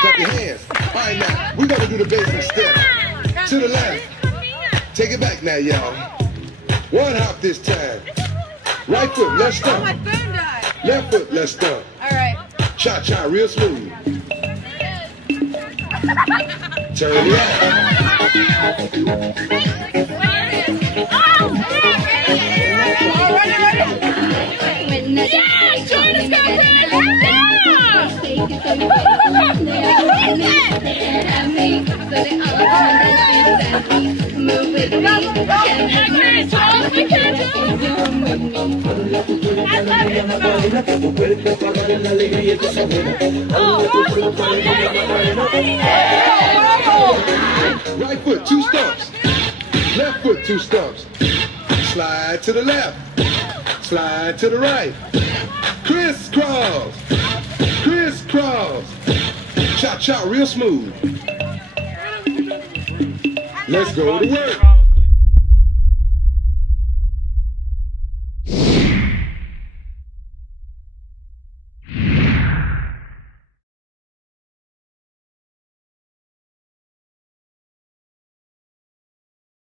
Clap your hands. All right, now, we're going to do the basic step. To the left. Take it back now, y'all. One hop this time. Right foot, let's stomp. My phone died. Left foot, let's stomp. All right. Cha-cha, real smooth. Turn it out. Yeah, join us, girlfriend. Right foot, 2 stumps. Left foot, 2 stumps. Slide to the left. Slide to the right. Crisscross. Crisscross. Cha-cha, real smooth. Let's go to work.